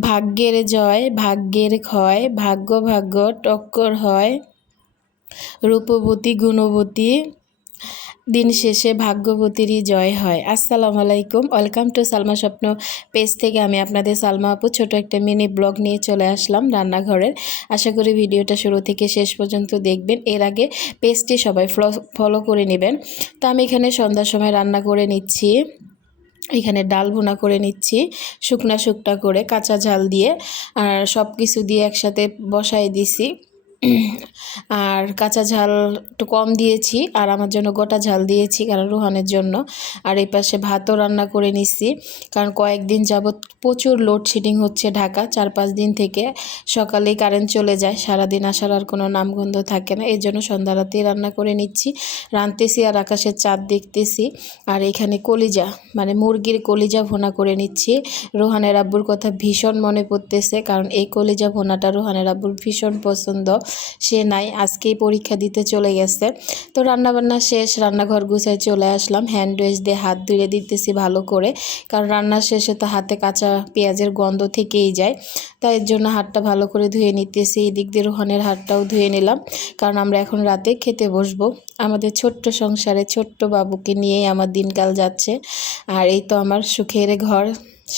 ভাগ্যের জয়, ভাগ্যের ক্ষয়, ভাগ্য ভাগ্য, টক্কর হয়। রূপবতী, গুণবতী, দিন শেষে ভাগ্যবতীরই জয় হয়। আসসালামু আলাইকুম। ওয়েলকাম টু সালমা স্বপ্ন পেজ থেকে আমি আপনাদের সালমা আপু। ছোট একটা মিনি ব্লগ নিয়ে চলে আসলাম রান্নাঘরের। আশা করি ভিডিওটা শুরু থেকে শেষ পর্যন্ত দেখবেন। এর আগে পেজটি সবাই ফলো করে নেবেন। তো আমি এখানে সন্ধ্যার সময় রান্না করে নিচ্ছি। এখানে ডাল ভুনা করে নিচ্ছি, শুকনা শুকনা করে, কাঁচা ঝাল দিয়ে, আর সব কিছু দিয়ে একসাথে বসাই দিছি। আর কাঁচা ঝাল একটু কম দিয়েছি, আর আমার জন্য গোটা ঝাল দিয়েছি কারণ রোহানের জন্য। আর এই পাশে ভাতও রান্না করে নিচ্ছি কারণ কয়েকদিন যাবৎ প্রচুর লোডশেডিং হচ্ছে ঢাকা। চার পাঁচ দিন থেকে সকালেই কারেন্ট চলে যায়, সারাদিন আসার আর কোনো নামগন্ধ থাকে না। এই জন্য সন্ধ্যা রাতেই রান্না করে নিচ্ছি। রাঁধতেছি আর আকাশের চাঁদ দেখতেছি। আর এখানে কলিজা মানে মুরগির কলিজা ভোনা করে নিচ্ছি। রোহানের আব্বুর কথা ভীষণ মনে পড়তেছে, কারণ এই কলিজা ভোনাটা রোহানের আব্বুর ভীষণ পছন্দ। সে নাই, আজকেই পরীক্ষা দিতে চলে গেছে। তো রান্নাবান্না শেষ, রান্নাঘর গুছায় চলে আসলাম। হ্যান্ড ওয়েশ দিয়ে হাত ধুয়ে দিতেছি ভালো করে, কারণ রান্নার শেষে তো হাতে কাঁচা পেঁয়াজের গন্ধ থেকেই যায়। তাই এর জন্য হাতটা ভালো করে ধুয়ে নিতেছি এই দিক দিয়ে রোহানের হাতটাও ধুয়ে নিলাম, কারণ আমরা এখন রাতে খেতে বসবো। আমাদের ছোট্ট সংসারে ছোট্ট বাবুকে নিয়েই আমার দিনকাল যাচ্ছে, আর এই তো আমার সুখের ঘর।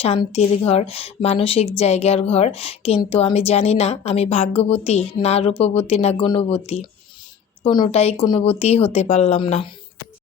শান্তির ঘর, মানসিক জায়গার ঘর। কিন্তু আমি জানি না, আমি ভাগ্যবতী, না রূপবতী, না গুণবতী। কোনোটাই কোনোবতী হতে পারলাম না।